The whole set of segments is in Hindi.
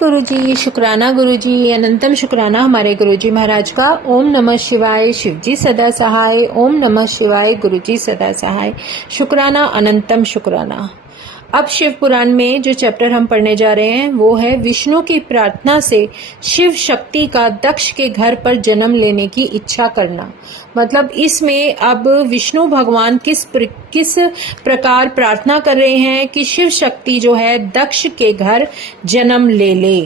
गुरुजी, शुक्राना गुरुजी, अनंतम शुक्राना हमारे गुरुजी महाराज का। ओम नमः शिवाय, शिवजी सदा सहाय। ओम नमः शिवाय, गुरुजी सदा सहाय। शुक्राना, अनंतम शुक्राना। अब शिव पुराण में जो चैप्टर हम पढ़ने जा रहे हैं वो है विष्णु की प्रार्थना से शिव शक्ति का दक्ष के घर पर जन्म लेने की इच्छा करना। मतलब इसमें अब विष्णु भगवान किस प्रकार प्रार्थना कर रहे हैं कि शिव शक्ति जो है दक्ष के घर जन्म ले ले।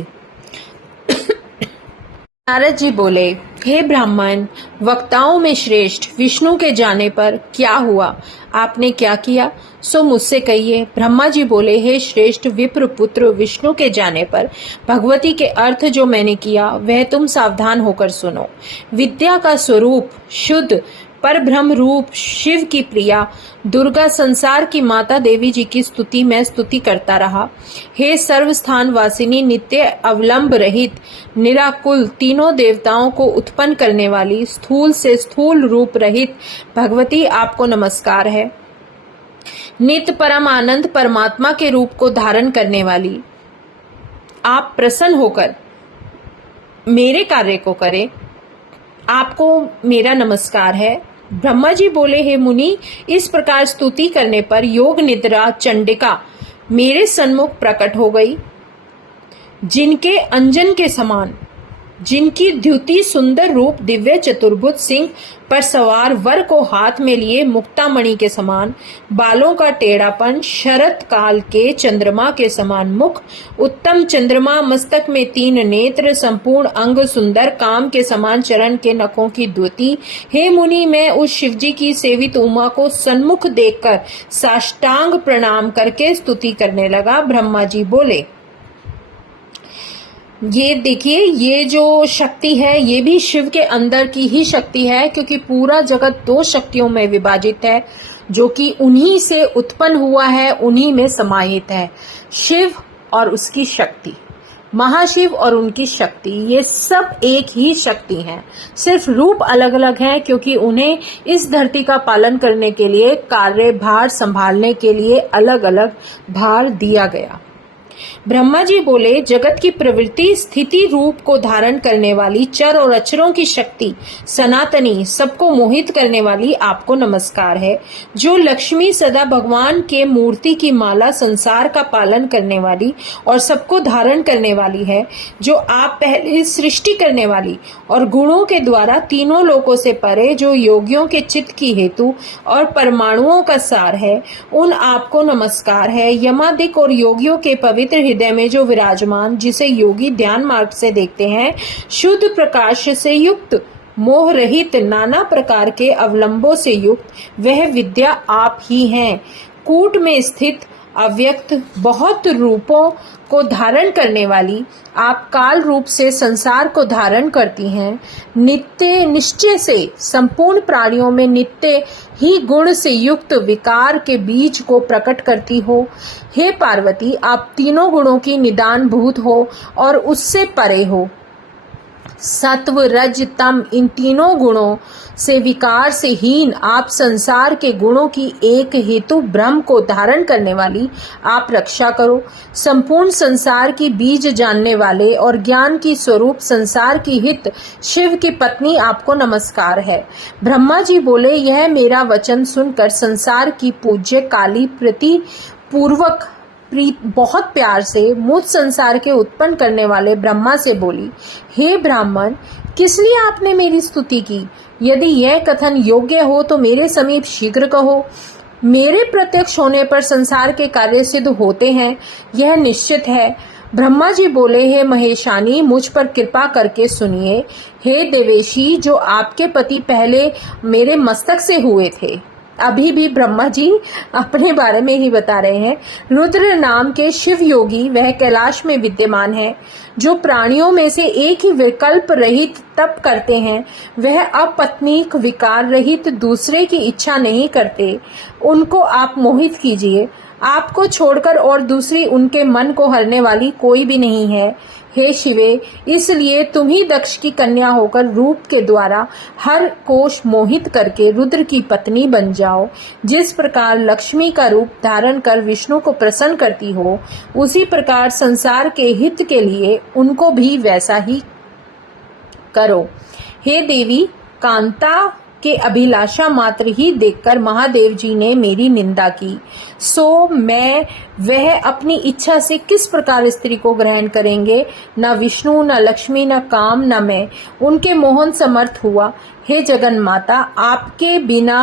नारद जी बोले, हे ब्राह्मण, वक्ताओं में श्रेष्ठ विष्णु के जाने पर क्या हुआ? आपने क्या किया सो मुझसे कहिए। ब्रह्मा जी बोले, हे श्रेष्ठ विप्र पुत्र, विष्णु के जाने पर भगवती के अर्थ जो मैंने किया वह तुम सावधान होकर सुनो। विद्या का स्वरूप शुद्ध पर ब्रह्म रूप शिव की प्रिया दुर्गा संसार की माता देवी जी की स्तुति मैं स्तुति करता रहा। हे सर्वस्थान वासिनी, नित्य अवलंब रहित निराकुल तीनों देवताओं को उत्पन्न करने वाली स्थूल से स्थूल रूप रहित भगवती आपको नमस्कार है। नित्य परम आनंद परमात्मा के रूप को धारण करने वाली आप प्रसन्न होकर मेरे कार्य को करें, आपको मेरा नमस्कार है। ब्रह्मा जी बोले, हे मुनि, इस प्रकार स्तुति करने पर योग निद्रा चंडिका मेरे सन्मुख प्रकट हो गई। जिनके अंजन के समान, जिनकी द्युति सुंदर रूप दिव्य चतुर्भुज सिंह पर सवार वर को हाथ में लिए मुक्तामणि के समान, बालों का टेढ़ापन शरत काल के चंद्रमा के समान मुख, उत्तम चंद्रमा मस्तक में 3 नेत्र, संपूर्ण अंग सुंदर काम के समान चरण के नखों की द्युति। हे मुनि, मैं उस शिवजी की सेवित उमा को सन्मुख देखकर साष्टांग प्रणाम करके स्तुति करने लगा। ब्रह्मा जी बोले, ये देखिए, ये जो शक्ति है ये भी शिव के अंदर की ही शक्ति है, क्योंकि पूरा जगत 2 शक्तियों में विभाजित है जो कि उन्हीं से उत्पन्न हुआ है, उन्हीं में समाहित है। शिव और उसकी शक्ति, महाशिव और उनकी शक्ति, ये सब एक ही शक्ति हैं, सिर्फ रूप अलग अलग हैं, क्योंकि उन्हें इस धरती का पालन करने के लिए, कार्यभार संभालने के लिए अलग अलग भार दिया गया। ब्रह्मा जी बोले, जगत की प्रवृत्ति स्थिति रूप को धारण करने वाली चर और अचरों की शक्ति सनातनी, सबको मोहित करने वाली आपको नमस्कार है। जो लक्ष्मी सदा भगवान के मूर्ति की माला संसार का पालन करने वाली और सबको धारण करने वाली है, जो आप पहले सृष्टि करने वाली और गुणों के द्वारा तीनों लोकों से परे, जो योगियों के चित्त की हेतु और परमाणुओं का सार है, उन आपको नमस्कार है। यमादिक और योगियों के पवित्र हृदय में जो विराजमान, जिसे योगी ध्यान मार्ग से देखते हैं, शुद्ध प्रकाश से युक्त, मोह रहित, नाना प्रकार के अवलंबों से युक्त, वह विद्या आप ही हैं। कूट में स्थित अव्यक्त बहुत रूपों को धारण करने वाली आप काल रूप से संसार को धारण करती हैं। नित्य निश्चय से संपूर्ण प्राणियों में नित्य ही गुण से युक्त विकार के बीज को प्रकट करती हो। हे पार्वती, आप तीनों गुणों की निदान भूत हो और उससे परे हो। सत्व रज तम, इन तीनों गुणों से विकार से हीन आप संसार के गुणों की एक हेतु ब्रह्म को धारण करने वाली आप रक्षा करो। संपूर्ण संसार की बीज जानने वाले और ज्ञान की स्वरूप संसार की हित शिव की पत्नी आपको नमस्कार है। ब्रह्मा जी बोले, यह मेरा वचन सुनकर संसार की पूज्य काली प्रति पूर्वक बहुत प्यार से मुझ संसार के उत्पन्न करने वाले ब्रह्मा से बोली, हे ब्राह्मण, किस लिए आपने मेरी स्तुति की? यदि यह कथन योग्य हो तो मेरे समीप शीघ्र कहो। मेरे प्रत्यक्ष होने पर संसार के कार्य सिद्ध होते हैं, यह निश्चित है। ब्रह्मा जी बोले, हे महेशानी, मुझ पर कृपा करके सुनिए। हे देवेशी, जो आपके पति पहले मेरे मस्तक से हुए थे। अभी भी ब्रह्मा जी अपने बारे में ही बता रहे हैं। रुद्र नाम के शिव योगी वह कैलाश में विद्यमान है, जो प्राणियों में से एक ही विकल्प रहित तप करते हैं। वह अपत्नीक विकार रहित दूसरे की इच्छा नहीं करते। उनको आप मोहित कीजिए। आपको छोड़कर और दूसरी उनके मन को हरने वाली कोई भी नहीं है। हे शिवे, इसलिए तुम ही दक्ष की कन्या होकर रूप के द्वारा हर कोश मोहित करके रुद्र की पत्नी बन जाओ। जिस प्रकार लक्ष्मी का रूप धारण कर विष्णु को प्रसन्न करती हो, उसी प्रकार संसार के हित के लिए उनको भी वैसा ही करो। हे देवी, कांता के अभिलाषा मात्र ही देखकर महादेव जी ने मेरी निंदा की, सो मैं वह अपनी इच्छा से किस प्रकार स्त्री को ग्रहण करेंगे। न विष्णु, न लक्ष्मी, न काम, न मैं उनके मोहन समर्थ हुआ। हे जगन माता, आपके बिना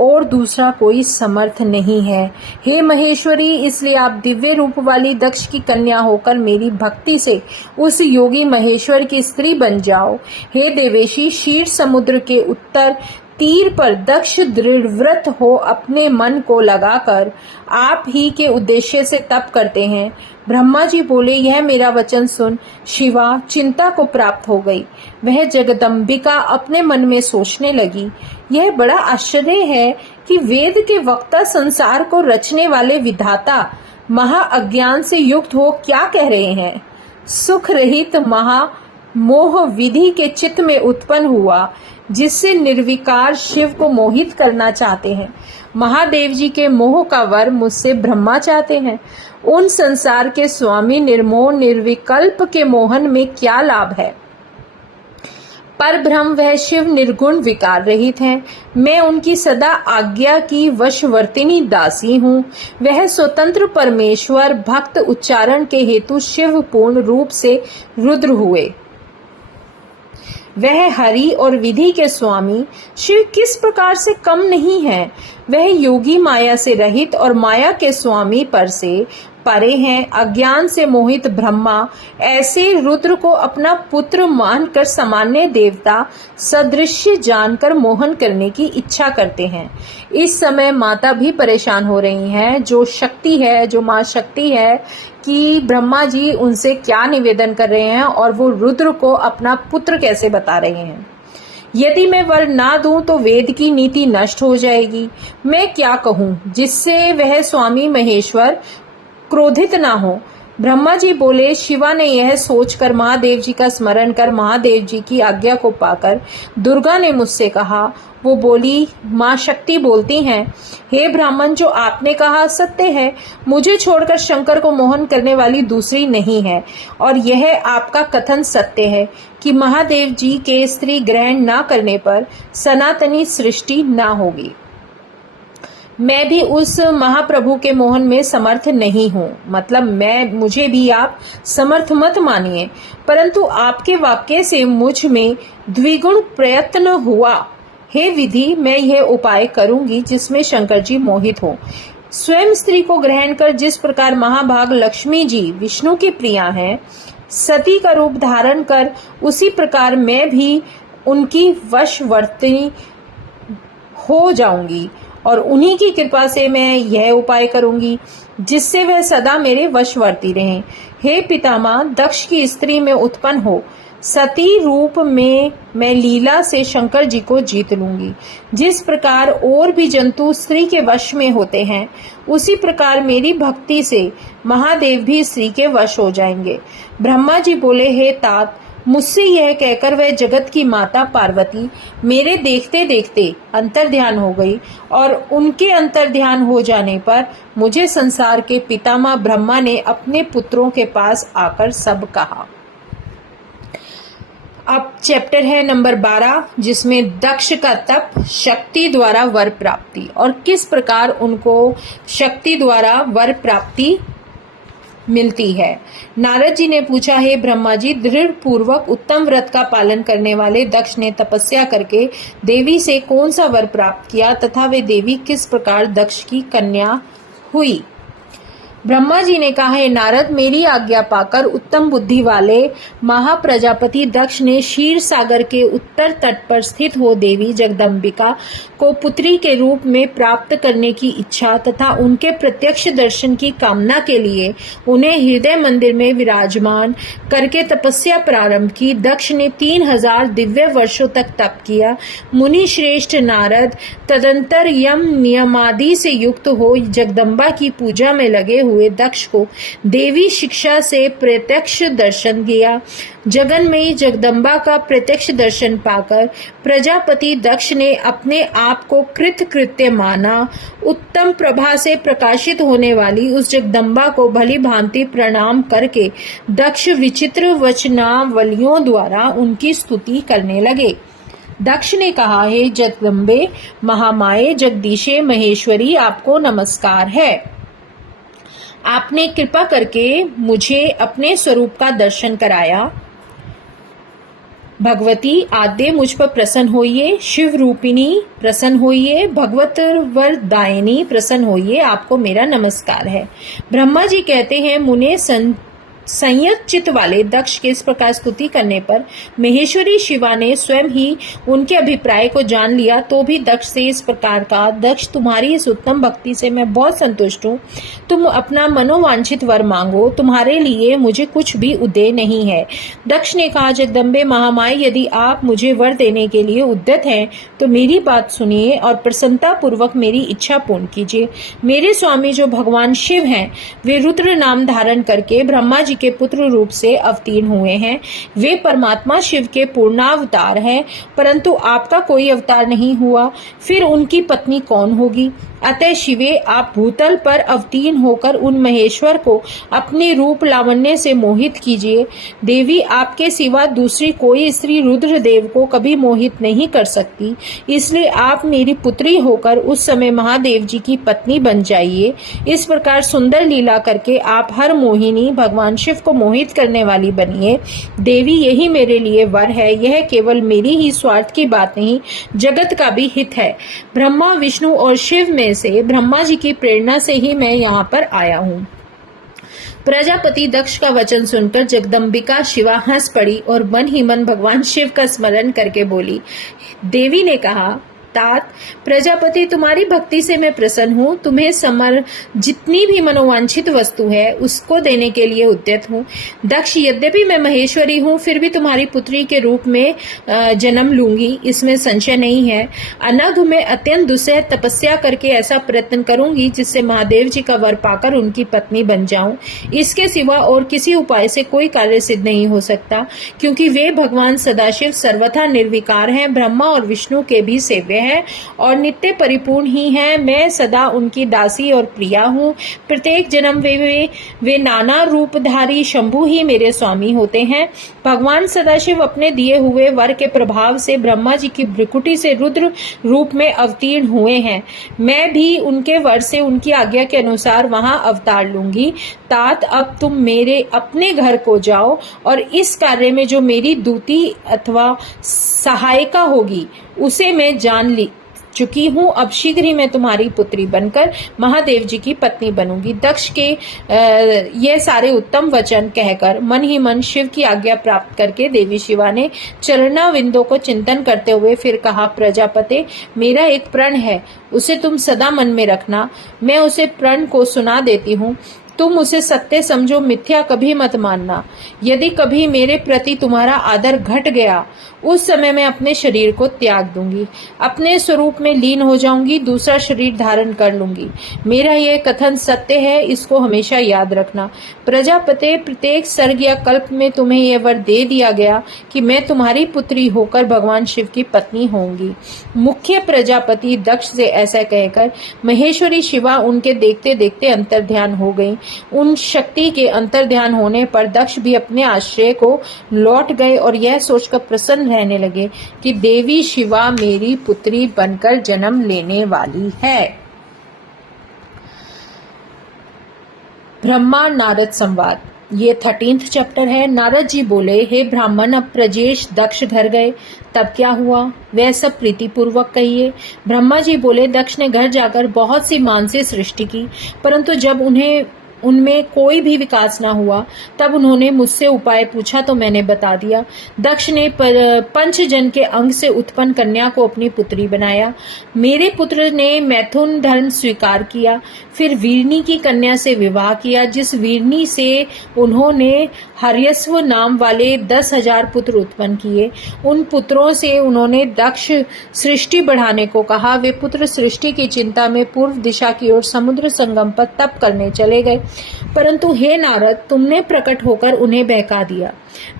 और दूसरा कोई समर्थ नहीं है। हे महेश्वरी, इसलिए आप दिव्य रूप वाली दक्ष की कन्या होकर मेरी भक्ति से उस योगी महेश्वर की स्त्री बन जाओ। हे देवेशी, क्षीर समुद्र के उत्तर तीर पर दक्ष दृढ़व्रत हो अपने मन को लगाकर आप ही के उद्देश्य से तप करते हैं। ब्रह्मा जी बोले, यह मेरा वचन सुन शिवा चिंता को प्राप्त हो गई। वह जगदम्बिका अपने मन में सोचने लगी, यह बड़ा आश्चर्य है कि वेद के वक्ता संसार को रचने वाले विधाता महा अज्ञान से युक्त हो क्या कह रहे हैं। सुख रहित महा मोह विधि के चित्त में उत्पन्न हुआ, जिससे निर्विकार शिव को मोहित करना चाहते हैं। महादेव जी के मोह का वर मुझसे ब्रह्मा चाहते हैं। उन संसार के स्वामी निर्मोह निर्विकल्प के मोहन में क्या लाभ है। पर ब्रह्म वह शिव निर्गुण विकार रहित हैं। मैं उनकी सदा आज्ञा की वशवर्तिनी दासी हूँ। वह स्वतंत्र परमेश्वर भक्त उच्चारण के हेतु शिव पूर्ण रूप से रुद्र हुए। वह हरि और विधि के स्वामी शिव किस प्रकार से कम नहीं है। वह योगी माया से रहित और माया के स्वामी पर से परे हैं। अज्ञान से मोहित ब्रह्मा ऐसे रुद्र को अपना पुत्र मानकर सामान्य देवता सदृश्य जानकर मोहन करने की इच्छा करते हैं। इस समय माता भी परेशान हो रही हैं, जो शक्ति है, जो माँ शक्ति है, कि ब्रह्मा जी उनसे क्या निवेदन कर रहे हैं और वो रुद्र को अपना पुत्र कैसे बता रहे हैं। यदि मैं वर ना दूं तो वेद की नीति नष्ट हो जाएगी। मैं क्या कहूं जिससे वह स्वामी महेश्वर क्रोधित ना हो। ब्रह्मा जी बोले, शिवा ने यह सोचकर महादेव जी का स्मरण कर महादेव जी की आज्ञा को पाकर दुर्गा ने मुझसे कहा। वो बोली, माँ शक्ति बोलती हैं, हे ब्राह्मण, जो आपने कहा सत्य है। मुझे छोड़कर शंकर को मोहन करने वाली दूसरी नहीं है, और यह आपका कथन सत्य है कि महादेव जी के स्त्री ग्रहण न करने पर सनातनी सृष्टि न होगी। मैं भी उस महाप्रभु के मोहन में समर्थ नहीं हूँ। मतलब मुझे भी आप समर्थ मत मानिए, परंतु आपके वाक्य से मुझ में द्विगुण प्रयत्न हुआ। हे विधि, मैं यह उपाय करूंगी जिसमें शंकर जी मोहित हो। स्वयं स्त्री को ग्रहण कर जिस प्रकार महाभाग लक्ष्मी जी विष्णु की प्रिया हैं, सती का रूप धारण कर उसी प्रकार मैं भी उनकी वशवर्तिनी हो जाऊंगी, और उन्हीं की कृपा से मैं यह उपाय करूंगी जिससे वह सदा मेरे वशवर्ती रहें। हे पितामह, दक्ष की स्त्री में उत्पन्न हो सती रूप में मैं लीला से शंकर जी को जीत लूंगी। जिस प्रकार और भी जंतु स्त्री के वश में होते हैं, उसी प्रकार मेरी भक्ति से महादेव भी स्त्री के वश हो जाएंगे। ब्रह्मा जी बोले, हे तात, मुझसे यह कहकर वह जगत की माता पार्वती मेरे देखते देखते अंतर्ध्यान हो गई, और उनके अंतर्ध्यान हो जाने पर मुझे संसार के पितामह ब्रह्मा ने अपने पुत्रों के पास आकर सब कहा। अब चैप्टर है नंबर 12, जिसमें दक्ष का तप, शक्ति द्वारा वर प्राप्ति, और किस प्रकार उनको शक्ति द्वारा वर प्राप्ति मिलती है। नारद जी ने पूछा, हे ब्रह्मा जी, दृढ़ पूर्वक उत्तम व्रत का पालन करने वाले दक्ष ने तपस्या करके देवी से कौन सा वर प्राप्त किया, तथा वे देवी किस प्रकार दक्ष की कन्या हुई। ब्रह्मा जी ने कहा, हे नारद, मेरी आज्ञा पाकर उत्तम बुद्धि वाले महाप्रजापति दक्ष ने क्षीर सागर के उत्तर तट पर स्थित हो देवी जगदम्बिका को पुत्री के रूप में प्राप्त करने की इच्छा तथा उनके प्रत्यक्ष दर्शन की कामना के लिए उन्हें हृदय मंदिर में विराजमान करके तपस्या प्रारंभ की। दक्ष ने 3000 दिव्य वर्षों तक तप किया। मुनि श्रेष्ठ नारद तदंतर यम नियमादि से युक्त हो जगदम्बा की पूजा में लगे हुए दक्ष को देवी शिक्षा से प्रत्यक्ष दर्शन दिया। जगन्मयी जगदम्बा का प्रत्यक्ष दर्शन पाकर प्रजापति दक्ष ने अपने आप को कृतकृत्य माना। उत्तम प्रभा से प्रकाशित होने वाली उस जगदम्बा को भली भांति प्रणाम करके दक्ष विचित्र वचनावलियों द्वारा उनकी स्तुति करने लगे। दक्ष ने कहा, हे जगदम्बे, महामाये, जगदीशे, महेश्वरी, आपको नमस्कार है। आपने कृपा करके मुझे अपने स्वरूप का दर्शन कराया। भगवती आद्य मुझ पर प्रसन्न होइए, शिव रूपिणी प्रसन्न होइए, भगवत वरदायिनी प्रसन्न होइए, आपको मेरा नमस्कार है। ब्रह्मा जी कहते हैं, मुने संयत चित्त वाले दक्ष के इस प्रकार स्तुति करने पर महेश्वरी शिवा ने स्वयं ही उनके अभिप्राय को जान लिया। तो भी दक्ष से इस प्रकार का, दक्ष, तुम्हारी इस उत्तम भक्ति से मैं बहुत संतुष्ट हूँ। तुम अपना मनोवांछित वर मांगो, तुम्हारे लिए मुझे कुछ भी उद्देश्य नहीं है। दक्ष ने कहा, जगदम्बे महामाए, यदि आप मुझे वर देने के लिए उद्यत हैं तो मेरी बात सुनिए और प्रसन्नता पूर्वक मेरी इच्छा पूर्ण कीजिए। मेरे स्वामी जो भगवान शिव हैं, वे रुद्र नाम धारण करके ब्रह्मा जी के पुत्र रूप से अवतीर्ण हुए हैं। वे परमात्मा शिव के पूर्णावतार हैं, परंतु आपका कोई अवतार नहीं हुआ। फिर उनकी पत्नी कौन होगी? अतः शिवे, आप भूतल पर अवतीर्ण होकर उन महेश्वर को अपने रूप लावण्य से मोहित कीजिए। देवी, आपके सिवा दूसरी कोई स्त्री रुद्रदेव को कभी मोहित नहीं कर सकती, इसलिए आप मेरी पुत्री होकर उस समय महादेव जी की पत्नी बन जाइए। इस प्रकार सुंदर लीला करके आप हर मोहिनी भगवान शिव को मोहित करने वाली बनिए। देवी, यही मेरे लिए वर है। यह केवल मेरी ही स्वार्थ की बात नहीं, जगत का भी हित है। ब्रह्मा, विष्णु और शिव में से ब्रह्मा जी की प्रेरणा से ही मैं यहाँ पर आया हूँ। प्रजापति दक्ष का वचन सुनकर जगदम्बिका शिवा हंस पड़ी और मन ही मन भगवान शिव का स्मरण करके बोली। देवी ने कहा, तात, प्रजापति, तुम्हारी भक्ति से मैं प्रसन्न हूँ। तुम्हें जितनी भी मनोवांछित वस्तु है उसको देने के लिए उद्यत हूँ। दक्ष, यद्यपि मैं महेश्वरी हूँ, फिर भी तुम्हारी पुत्री के रूप में जन्म लूंगी, इसमें संशय नहीं है। अनघ में अत्यंत दुस्सह तपस्या करके ऐसा प्रयत्न करूंगी जिससे महादेव जी का वर पाकर उनकी पत्नी बन जाऊं। इसके सिवा और किसी उपाय से कोई कार्य सिद्ध नहीं हो सकता, क्योंकि वे भगवान सदाशिव सर्वथा निर्विकार हैं, ब्रह्मा और विष्णु के भी सेव्य है और नित्य परिपूर्ण ही हैं। मैं सदा उनकी दासी और प्रिया हूँ। प्रत्येक जन्म वे नाना रूपधारी शंभु ही मेरे स्वामी होते हैं। भगवान सदाशिव अपने दिए हुए वर के प्रभाव से ब्रह्मा जी की भ्रुकुटी से रुद्र रूप में अवतीर्ण हुए हैं। मैं भी उनके वर से उनकी आज्ञा के अनुसार वहां अवतार लूंगी। तात, अब तुम मेरे अपने घर को जाओ और इस कार्य में जो मेरी दूती अथवा सहायिका होगी उसे मैं जान चुकी हूँ। अब शीघ्र ही मैं तुम्हारी पुत्री बनकर महादेव जी की पत्नी बनूंगी। दक्ष के ये सारे उत्तम वचन कहकर मन ही मन शिव की आज्ञा प्राप्त करके देवी शिवा ने चरणाविंदों को चिंतन करते हुए फिर कहा, प्रजापते, मेरा एक प्रण है, उसे तुम सदा मन में रखना। मैं उसे प्रण को सुना देती हूँ, तुम उसे सत्य समझो, मिथ्या कभी मत मानना। यदि कभी मेरे प्रति तुम्हारा आदर घट गया, उस समय मैं अपने शरीर को त्याग दूंगी, अपने स्वरूप में लीन हो जाऊंगी, दूसरा शरीर धारण कर लूंगी। मेरा यह कथन सत्य है, इसको हमेशा याद रखना। प्रजापते, प्रत्येक सर्ग या कल्प में तुम्हें यह वर दे दिया गया कि मैं तुम्हारी पुत्री होकर भगवान शिव की पत्नी होंगी। मुख्य प्रजापति दक्ष से ऐसा कहकर महेश्वरी शिवा उनके देखते देखते अंतर्ध्यान हो गई। उन शक्ति के अंतर्ध्यान होने पर दक्ष भी अपने आश्रय को लौट गए और यह सोचकर प्रसन्न रहने लगे कि देवी शिवा मेरी पुत्री बनकर जन्म लेने वाली है। ब्रह्मा नारद संवाद, ये 13th चैप्टर है। नारद जी बोले, हे ब्राह्मण, अब प्रजेश दक्ष घर गए, तब क्या हुआ वह सब प्रीति पूर्वक कहिए। ब्रह्मा जी बोले, दक्ष ने घर जाकर बहुत सी मानसी सृष्टि की, परंतु जब उन्हें उनमें कोई भी विकास ना हुआ। तब उन्होंने मुझसे उपाय पूछा तो मैंने बता दिया। दक्ष ने पंचजन के अंग से उत्पन्न कन्या को अपनी पुत्री बनाया। मेरे पुत्र ने मैथुन धर्म स्वीकार किया। फिर वीरनी की कन्या से विवाह किया, जिस वीरनी से उन्होंने हर्यस्व नाम वाले 10,000 पुत्र उत्पन्न किए। उन पुत्रों से उन्होंने दक्ष सृष्टि बढ़ाने को कहा। वे पुत्र सृष्टि की चिंता में पूर्व दिशा की ओर समुद्र संगम पर तप करने चले गए, परंतु हे नारद, तुमने प्रकट होकर उन्हें बहका दिया।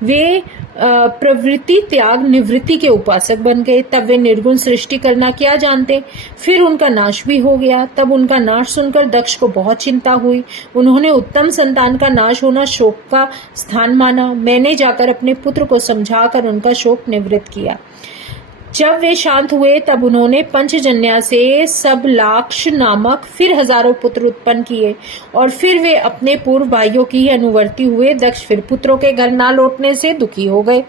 वे प्रवृत्ति त्याग निवृत्ति के उपासक बन गए। तब वे निर्गुण सृष्टि करना क्या जानते। फिर उनका नाश भी हो गया। तब उनका नाश सुनकर दक्ष को बहुत चिंता हुई। उन्होंने उत्तम संतान का नाश होना शोक का स्थान माना। मैंने जाकर अपने पुत्र को समझाकर उनका शोक निवृत्त किया। जब वे शांत हुए तब उन्होंने पंचजन्या से सबलाक्ष नामक फिर हजारों पुत्र उत्पन्न किए, और फिर वे अपने पूर्व भाइयों की अनुवर्ती हुए। दक्ष फिर पुत्रों के घर ना लौटने से दुखी हो गए।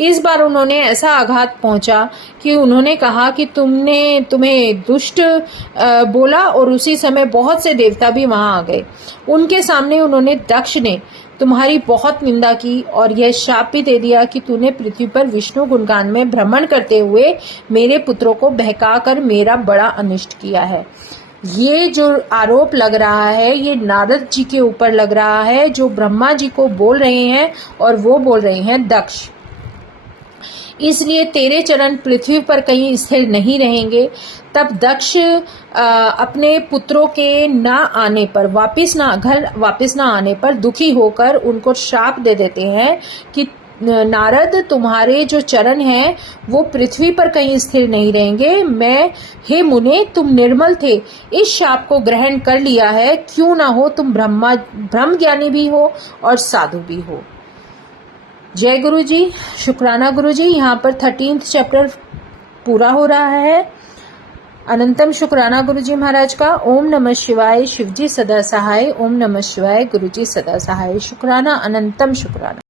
इस बार उन्होंने ऐसा आघात पहुंचा कि उन्होंने कहा कि तुम्हें दुष्ट बोला, और उसी समय बहुत से देवता भी वहां आ गए। उनके सामने उन्होंने दक्ष ने तुम्हारी बहुत निंदा की और यह शाप भी दे दिया कि तूने पृथ्वी पर विष्णु गुणगान में भ्रमण करते हुए मेरे पुत्रों को बहकाकर मेरा बड़ा अनिष्ट किया है। ये जो आरोप लग रहा है ये नारद जी के ऊपर लग रहा है, जो ब्रह्मा जी को बोल रहे हैं, और वो बोल रहे हैं दक्ष। इसलिए तेरे चरण पृथ्वी पर कहीं स्थिर नहीं रहेंगे। तब दक्ष अपने पुत्रों के न आने पर घर वापस ना आने पर दुखी होकर उनको श्राप दे देते हैं कि नारद, तुम्हारे जो चरण हैं वो पृथ्वी पर कहीं स्थिर नहीं रहेंगे। हे मुने, तुम निर्मल थे, इस शाप को ग्रहण कर लिया है। क्यों ना हो तुम ब्रह्म ज्ञानी भी हो और साधु भी हो। जय गुरु जी, शुक्राना गुरु जी। यहाँ पर 13th चैप्टर पूरा हो रहा है। अनंतम शुक्राना गुरु जी महाराज का। ओम नमः शिवाय। शिवजी सदा सहाय। ओम नमः शिवाय। गुरु जी सदा सहाय। शुक्राना, अनंतम शुक्राना।